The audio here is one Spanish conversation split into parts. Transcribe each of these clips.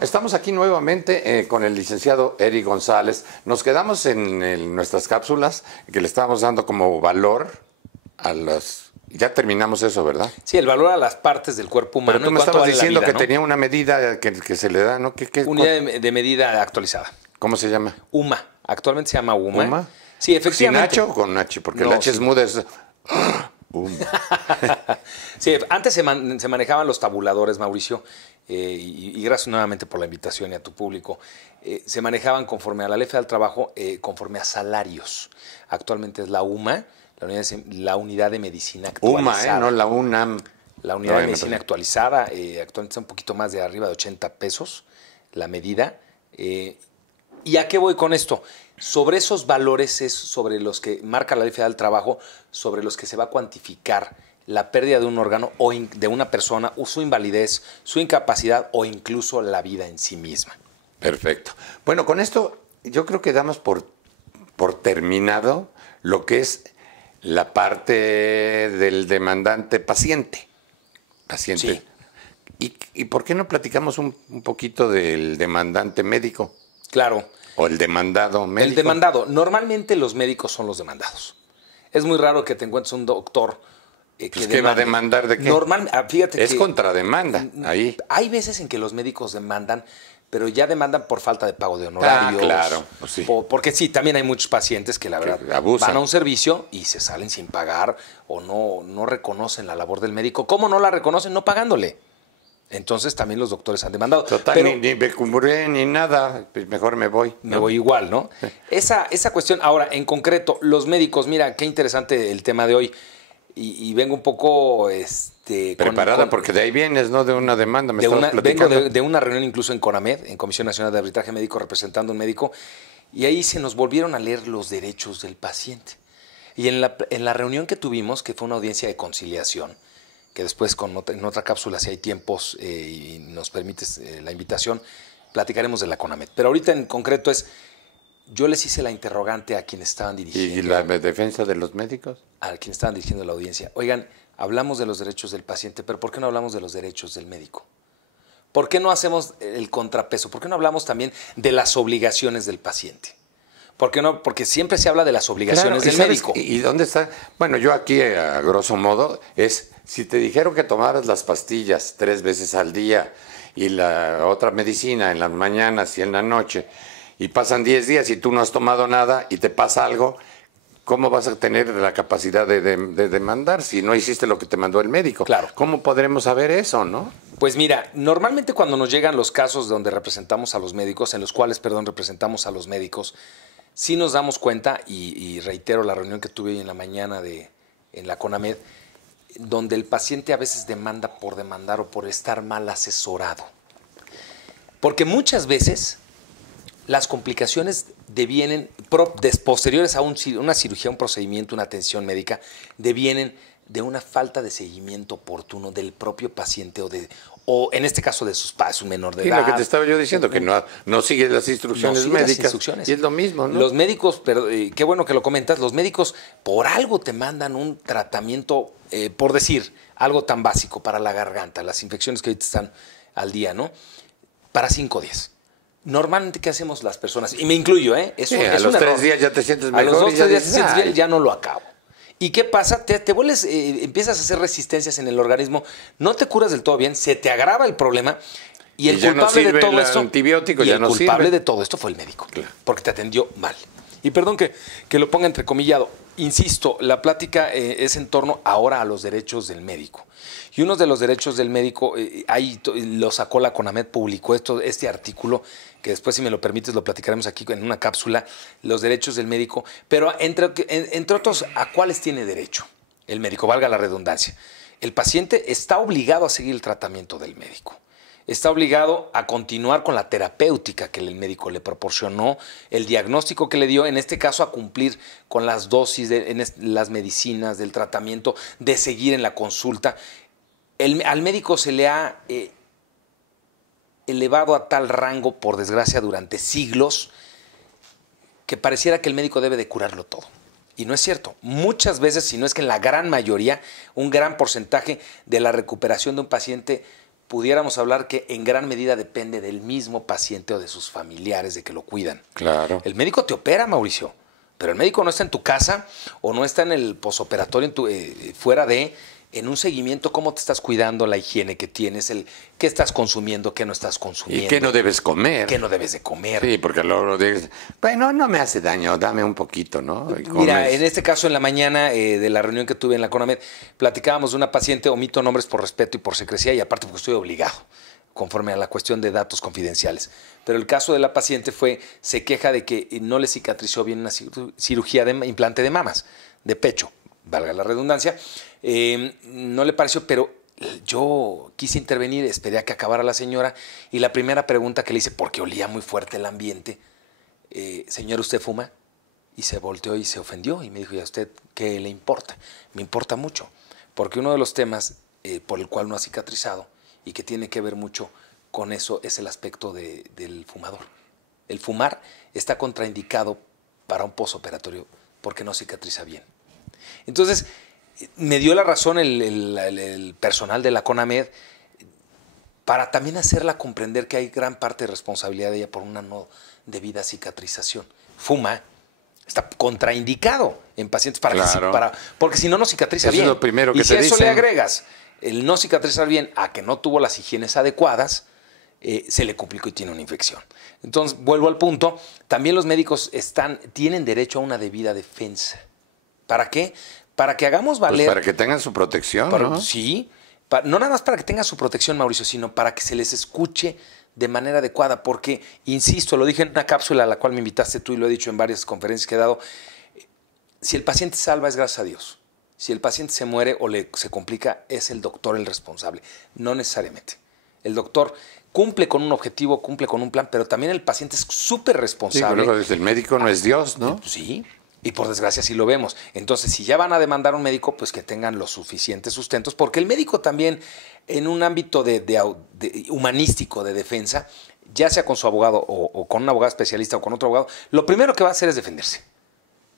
estamos aquí nuevamente con el licenciado Eric González. Nos quedamos en nuestras cápsulas que le estábamos dando como valor a las... Ya terminamos eso, ¿verdad? Sí, el valor a las partes del cuerpo humano. Pero tú me estabas diciendo que tenía una medida que se le da, ¿no? Unidad de medida actualizada. ¿Cómo se llama? UMA. Actualmente se llama UMA. ¿UMA? Sí, efectivamente. ¿Sin H o con H? Porque No, el H es sí. muda. Es... UMA. Sí, antes se manejaban los tabuladores, Mauricio, y gracias nuevamente por la invitación y a tu público. Se manejaban conforme a la Ley Federal del Trabajo, conforme a salarios. Actualmente es la UMA, la unidad de medicina actualizada. UMA, no la UNAM. La unidad de medicina actualizada, actualmente está un poquito más de arriba de 80 pesos la medida. ¿Y a qué voy con esto? Sobre esos valores es sobre los que marca la Ley Federal del Trabajo, sobre los que se va a cuantificar la pérdida de un órgano o de una persona, o su invalidez, su incapacidad o incluso la vida en sí misma. Perfecto. Bueno, con esto yo creo que damos por terminado lo que es la parte del demandante paciente. Sí. ¿Y por qué no platicamos un poquito del demandante médico? Claro. ¿O el demandado médico? El demandado. Normalmente los médicos son los demandados. Es muy raro que te encuentres un doctor pues ¿qué va a demandar de qué? Fíjate es contrademanda, ahí. Hay veces en que los médicos demandan, pero ya demandan por falta de pago de honorarios. Ah, claro. Pues sí. Porque sí, también hay muchos pacientes que la verdad abusan. van a un servicio y se salen sin pagar o no reconocen la labor del médico. ¿Cómo no la reconocen? No pagándole. Entonces también los doctores han demandado. Total, pero, ni me cumbré ni nada, pues mejor me voy. Me voy igual, ¿no? Esa cuestión, ahora, en concreto, los médicos, mira, qué interesante el tema de hoy. Y vengo un poco... preparada, porque de ahí vienes, ¿no? De una demanda, vengo de una reunión incluso en CONAMED, en Comisión Nacional de Arbitraje Médico, representando a un médico, y ahí se nos volvieron a leer los derechos del paciente. Y en la reunión que tuvimos, que fue una audiencia de conciliación, que después en otra cápsula, si hay tiempos y nos permites la invitación, platicaremos de la CONAMED. Pero ahorita en concreto yo les hice la interrogante a quienes estaban dirigiendo. ¿Y la defensa de los médicos? A quienes estaban dirigiendo la audiencia. Oigan, hablamos de los derechos del paciente, pero ¿por qué no hablamos de los derechos del médico? ¿Por qué no hacemos el contrapeso? ¿Por qué no hablamos también de las obligaciones del paciente? ¿Por qué no? Porque siempre se habla de las obligaciones del médico. ¿Y dónde está? Bueno, yo aquí, a grosso modo, si te dijeron que tomaras las pastillas 3 veces al día y la otra medicina en las mañanas y en la noche, y pasan 10 días y tú no has tomado nada y te pasa algo, ¿cómo vas a tener la capacidad de demandar si no hiciste lo que te mandó el médico? Claro. ¿Cómo podremos saber eso, no? Pues mira, normalmente cuando nos llegan los casos donde representamos a los médicos, en los cuales, representamos a los médicos, sí nos damos cuenta, y reitero la reunión que tuve hoy en la mañana en la CONAMED, donde el paciente a veces demanda por demandar o por estar mal asesorado. Porque muchas veces las complicaciones devienen, posteriores a una cirugía, un procedimiento, una atención médica, devienen de una falta de seguimiento oportuno del propio paciente o en este caso de sus padres, un menor de edad. Lo que te estaba yo diciendo, que no sigue las instrucciones médicas. Y es lo mismo, ¿no? Los médicos, pero qué bueno que lo comentas, los médicos por algo te mandan un tratamiento, por decir, algo tan básico para la garganta, las infecciones que ahorita están al día, ¿no? Para 5 días. Normalmente, ¿qué hacemos las personas? Y me incluyo, ¿eh? Eso sí, es a los 3 días ya te sientes mejor. A los 2, 3 días te sientes bien, ya no lo acabo. ¿Y qué pasa? Te vuelves, empiezas a hacer resistencias en el organismo, no te curas del todo bien, se te agrava el problema y el culpable de todo esto, antibiótico ya no sirve. El culpable de todo esto fue el médico, claro, porque te atendió mal. Y perdón que lo ponga entrecomillado, insisto, la plática es en torno ahora a los derechos del médico. Y uno de los derechos del médico, ahí lo sacó la CONAMED, publicó este artículo, que después, si me lo permites, lo platicaremos aquí en una cápsula, los derechos del médico, pero entre otros, ¿a cuáles tiene derecho el médico? Valga la redundancia. El paciente está obligado a seguir el tratamiento del médico. Está obligado a continuar con la terapéutica que el médico le proporcionó, el diagnóstico que le dio, en este caso a cumplir con las dosis, las medicinas, del tratamiento, de seguir en la consulta. Al médico se le ha elevado a tal rango, por desgracia, durante siglos, que pareciera que el médico debe de curarlo todo. Y no es cierto. Muchas veces, si no es que en la gran mayoría, un gran porcentaje de la recuperación de un paciente pudiéramos hablar que en gran medida depende del mismo paciente o de sus familiares de que lo cuidan. Claro. El médico te opera, Mauricio, pero el médico no está en tu casa o no está en el posoperatorio fuera de, en un seguimiento, cómo te estás cuidando, la higiene que tienes, el qué estás consumiendo, qué no estás consumiendo. ¿Y qué no debes comer? ¿Qué no debes de comer? Sí, porque luego dices, bueno, no me hace daño, dame un poquito, ¿no? Y Mira, comes. en este caso, en la mañana de la reunión que tuve en la CONAMED, platicábamos de una paciente, omito nombres por respeto y por secrecía, y aparte porque estoy obligado, conforme a la cuestión de datos confidenciales. Pero el caso de la paciente se queja de que no le cicatrizó bien una cirugía de implante de mamas, de pecho, valga la redundancia. No le pareció, pero yo quise intervenir, esperé a que acabara la señora, y la primera pregunta que le hice, porque olía muy fuerte el ambiente, señor, ¿usted fuma? Y se volteó y se ofendió y me dijo, ¿y a usted qué le importa? Me importa mucho, porque uno de los temas por el cual no ha cicatrizado y que tiene que ver mucho con eso es el aspecto del fumador. El fumar está contraindicado para un posoperatorio porque no cicatriza bien. Entonces, me dio la razón el personal de la CONAMED para también hacerla comprender que hay gran parte de responsabilidad de ella por una no debida cicatrización. Fuma, está contraindicado en pacientes porque si no, no cicatriza Eso bien. es lo primero que y si te a eso dicen. le agregas el no cicatrizar bien a que no tuvo las higienes adecuadas, se le complicó y tiene una infección. Entonces, vuelvo al punto, también los médicos tienen derecho a una debida defensa. ¿Para qué? Para que hagamos valer... Pues para que tengan su protección, ¿no? Sí, no nada más para que tengan su protección, Mauricio, sino para que se les escuche de manera adecuada, porque, insisto, lo dije en una cápsula a la cual me invitaste tú y lo he dicho en varias conferencias que he dado, si el paciente salva es gracias a Dios. Si el paciente se muere o se complica, es el doctor el responsable, no necesariamente. El doctor cumple con un objetivo, cumple con un plan, pero también el paciente es súper responsable. Sí, luego el médico no es Dios, ¿no? Sí, y por desgracia sí lo vemos. Entonces, si ya van a demandar a un médico, pues que tengan los suficientes sustentos, porque el médico también, en un ámbito humanístico de defensa, ya sea con su abogado o con un abogado especialista o con otro abogado, lo primero que va a hacer es defenderse.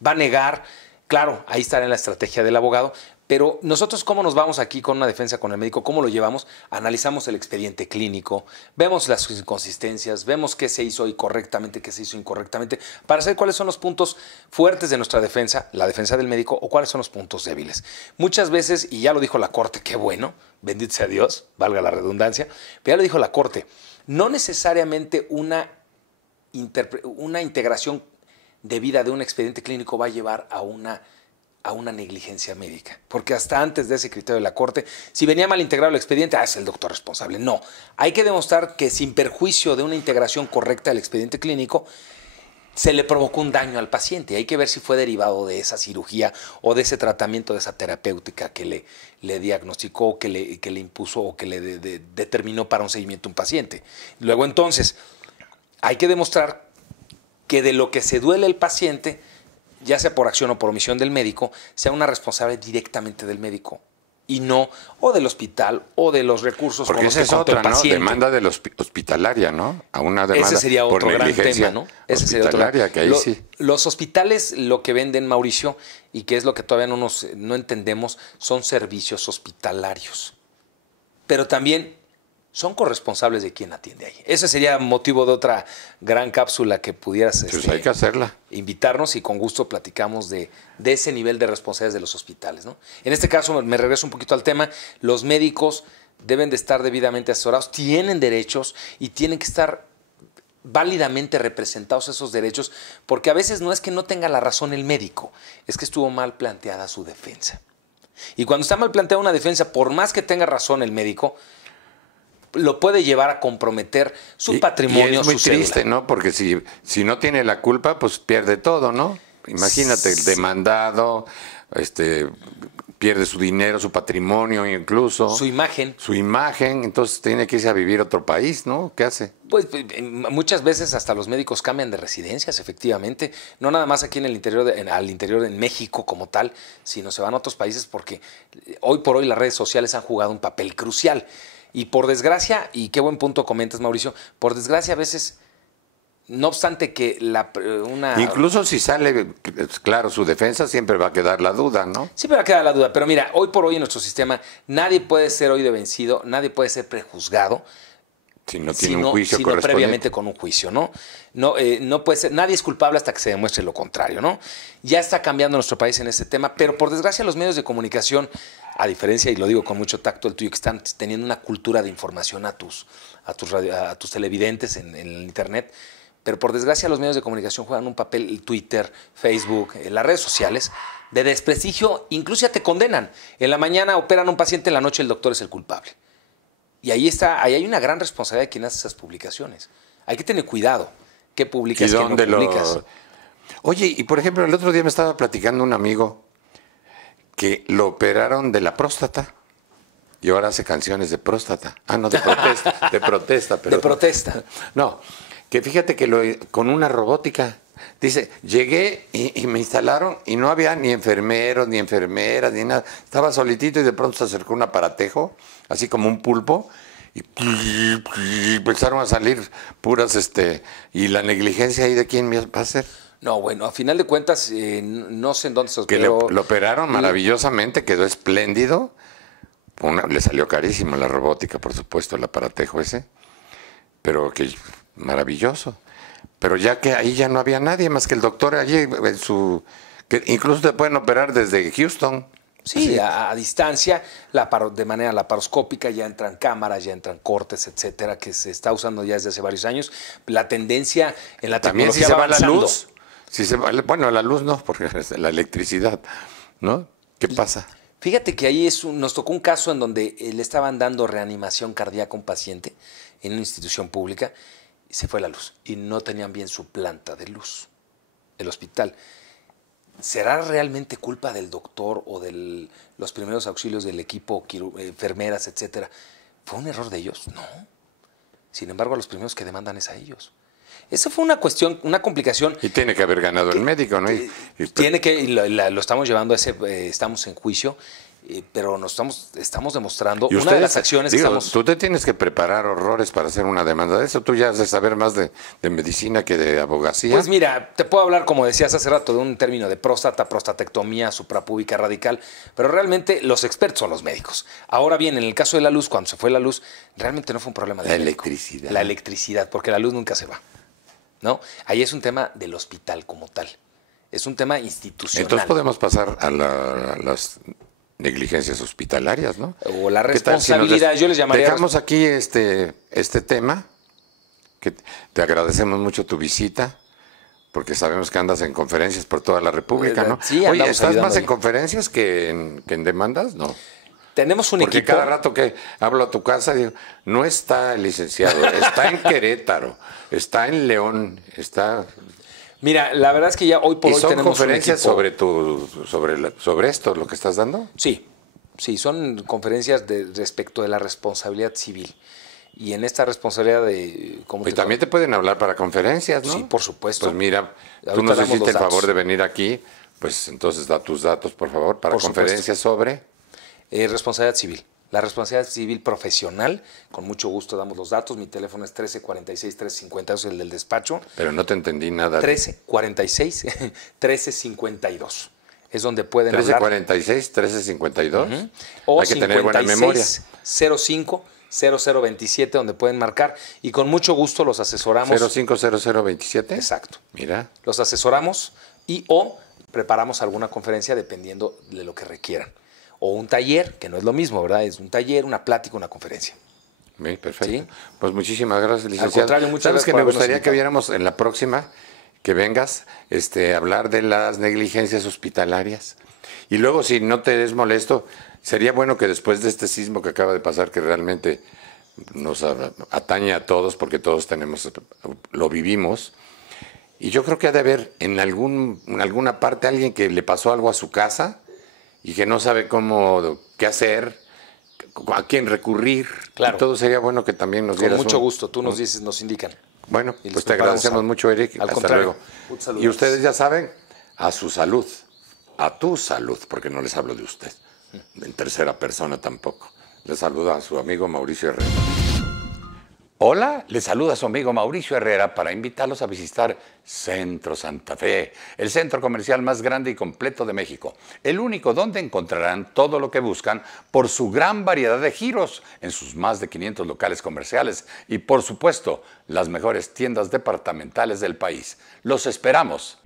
Va a negar, claro, ahí estará en la estrategia del abogado, pero nosotros, ¿cómo nos vamos aquí con una defensa con el médico? ¿Cómo lo llevamos? Analizamos el expediente clínico, vemos las inconsistencias, vemos qué se hizo correctamente, qué se hizo incorrectamente, para saber cuáles son los puntos fuertes de nuestra defensa, la defensa del médico, o cuáles son los puntos débiles. Muchas veces, y ya lo dijo la Corte, qué bueno, bendito sea Dios, valga la redundancia, pero ya lo dijo la Corte, no necesariamente una integración debida de un expediente clínico va a llevar a una negligencia médica. Porque hasta antes de ese criterio de la Corte, si venía mal integrado el expediente, es el doctor responsable. No, hay que demostrar que sin perjuicio de una integración correcta del expediente clínico, se le provocó un daño al paciente. Hay que ver si fue derivado de esa cirugía o de ese tratamiento, de esa terapéutica que le diagnosticó, que le impuso o que le determinó para un seguimiento a un paciente. Luego entonces, hay que demostrar que de lo que se duele el paciente, ya sea por acción o por omisión del médico, sea una responsable directamente del médico y no o del hospital o de los recursos porque con los esa que es contó otra, el ¿no? paciente. Demanda de los hospitalaria, ¿no? A una demanda Ese sería por otro gran negligencia tema, ¿no? Ese sería otro hospitalaria, que ahí sí. Los hospitales lo que venden, Mauricio, y que es lo que todavía no entendemos, son servicios hospitalarios. Pero también son corresponsables de quien atiende ahí. Ese sería motivo de otra gran cápsula que pudieras Pues hay que hacerla. invitarnos y con gusto platicamos de ese nivel de responsabilidades de los hospitales, ¿no? En este caso, me regreso un poquito al tema, los médicos deben de estar debidamente asesorados, tienen derechos y tienen que estar válidamente representados esos derechos, porque a veces no es que no tenga la razón el médico, es que estuvo mal planteada su defensa. Y cuando está mal planteada una defensa, por más que tenga razón el médico, lo puede llevar a comprometer su patrimonio, y es muy su cédula. triste, ¿no? Porque si no tiene la culpa, pues pierde todo, ¿no? Imagínate, el demandado, pierde su dinero, su patrimonio incluso. Su imagen. Su imagen, entonces tiene que irse a vivir a otro país, ¿no? ¿Qué hace? Pues muchas veces hasta los médicos cambian de residencias, efectivamente. No nada más aquí en el interior, al interior en México como tal, sino se van a otros países porque hoy por hoy las redes sociales han jugado un papel crucial. Y por desgracia, y qué buen punto comentas, Mauricio, por desgracia a veces No obstante que Incluso si sale, claro, su defensa, siempre va a quedar la duda, ¿no? Siempre va a quedar la duda, pero mira, hoy por hoy en nuestro sistema nadie puede ser hoy de vencido, nadie puede ser prejuzgado. Si no tiene un juicio correspondiente. Previamente con un juicio, ¿no? No puede ser, nadie es culpable hasta que se demuestre lo contrario, ¿no? Ya está cambiando nuestro país en ese tema, pero por desgracia los medios de comunicación, a diferencia, y lo digo con mucho tacto, el tuyo, que están teniendo una cultura de información a tus televidentes en el Internet, pero por desgracia los medios de comunicación juegan un papel, el Twitter, Facebook, las redes sociales, de desprestigio, incluso ya te condenan. En la mañana operan a un paciente, en la noche el doctor es el culpable. Y ahí hay una gran responsabilidad de quien hace esas publicaciones. Hay que tener cuidado. ¿Qué publicas, qué no publicas? Oye, y por ejemplo, el otro día me estaba platicando un amigo que lo operaron de la próstata y ahora hace canciones de próstata. Ah, no, de protesta, de protesta. Pero, de protesta. No, que fíjate que con una robótica. Dice, llegué y me instalaron y no había ni enfermeros, ni enfermeras, ni nada. Estaba solitito y de pronto se acercó un aparatejo, así como un pulpo, y empezaron a salir puras, y la negligencia ahí de quién va a ser. No, bueno, a final de cuentas, no sé en dónde se que lo operaron maravillosamente, quedó espléndido. Le salió carísimo la robótica, por supuesto, el aparatejo ese, pero que maravilloso. Pero ya que ahí ya no había nadie más que el doctor allí, que incluso te pueden operar desde Houston. Sí, a distancia, de manera laparoscópica, ya entran cámaras, ya entran cortes, etcétera, que se está usando ya desde hace varios años. La tendencia en la tecnología va avanzando. La luz, bueno, la luz no, porque es la electricidad, ¿no? ¿Qué pasa? Fíjate que ahí nos tocó un caso en donde le estaban dando reanimación cardíaca a un paciente en una institución pública. Se fue la luz y no tenían bien su planta de luz, el hospital. ¿Será realmente culpa del doctor o de los primeros auxilios del equipo, enfermeras, etcétera? ¿Fue un error de ellos? No. Sin embargo, a los primeros que demandan es a ellos. Esa fue una cuestión, una complicación. Y tiene que haber ganado el médico, ¿no? Lo estamos llevando a estamos en juicio. Pero estamos demostrando una de las acciones. Tú te tienes que preparar horrores para hacer una demanda de eso. Tú ya has de saber más de medicina que de abogacía. Pues mira, te puedo hablar, como decías hace rato, de un término de próstata, prostatectomía suprapúbica radical, pero realmente los expertos son los médicos. Ahora bien, en el caso de la luz, cuando se fue la luz, realmente no fue un problema de la electricidad. La electricidad, porque la luz nunca se va, ¿no? Ahí es un tema del hospital como tal. Es un tema institucional. Entonces podemos pasar a las negligencias hospitalarias, ¿no? O la responsabilidad, yo les llamaría. Dejamos aquí este tema, que te agradecemos mucho tu visita, porque sabemos que andas en conferencias por toda la República, ¿no? Sí, oye, ¿estás más en conferencias que en demandas? No. Tenemos un equipo. Porque cada rato que hablo a tu casa, digo, no está el licenciado, está en Querétaro, está en León, está... Mira, la verdad es que ya hoy por hoy tenemos conferencias sobre esto, lo que estás dando. Sí, son conferencias respecto de la responsabilidad civil. Y en esta responsabilidad de... Y también te pueden hablar para conferencias, ¿no? Sí, por supuesto. Pues mira, tú nos hiciste el favor de venir aquí, pues entonces da tus datos, por favor, para conferencias sobre... responsabilidad civil. La responsabilidad civil profesional, con mucho gusto damos los datos. Mi teléfono es 1346-350, es el del despacho. Pero no te entendí nada. 1346-1352. Es donde pueden 1346-1352. O hay que tener buena memoria. 05-0027, donde pueden marcar. Y con mucho gusto los asesoramos. 050027. Exacto. Mira. Los asesoramos o preparamos alguna conferencia dependiendo de lo que requieran. O un taller, que no es lo mismo, ¿verdad? Es un taller, una plática, una conferencia. Bien, perfecto. ¿Sí? Pues muchísimas gracias, licenciado. Al contrario, muchas gracias. ¿Sabes que me gustaría que viéramos en la próxima, que vengas a hablar de las negligencias hospitalarias? Y luego, si no te es molesto, sería bueno que después de este sismo que acaba de pasar, que realmente nos atañe a todos, porque todos lo vivimos, y yo creo que ha de haber en alguna parte alguien que le pasó algo a su casa y que no sabe qué hacer, a quién recurrir. Claro. Y todo sería bueno que también nos dieras. Con mucho gusto, tú nos dices, nos indican. Bueno, pues te agradecemos mucho, Eric. Hasta luego. Y ustedes ya saben, a su salud, a tu salud, porque no les hablo de usted, en tercera persona tampoco. Les saluda a su amigo Mauricio Herrera. Hola, les saluda su amigo Mauricio Herrera para invitarlos a visitar Centro Santa Fe, el centro comercial más grande y completo de México, el único donde encontrarán todo lo que buscan por su gran variedad de giros en sus más de 500 locales comerciales y, por supuesto, las mejores tiendas departamentales del país. ¡Los esperamos!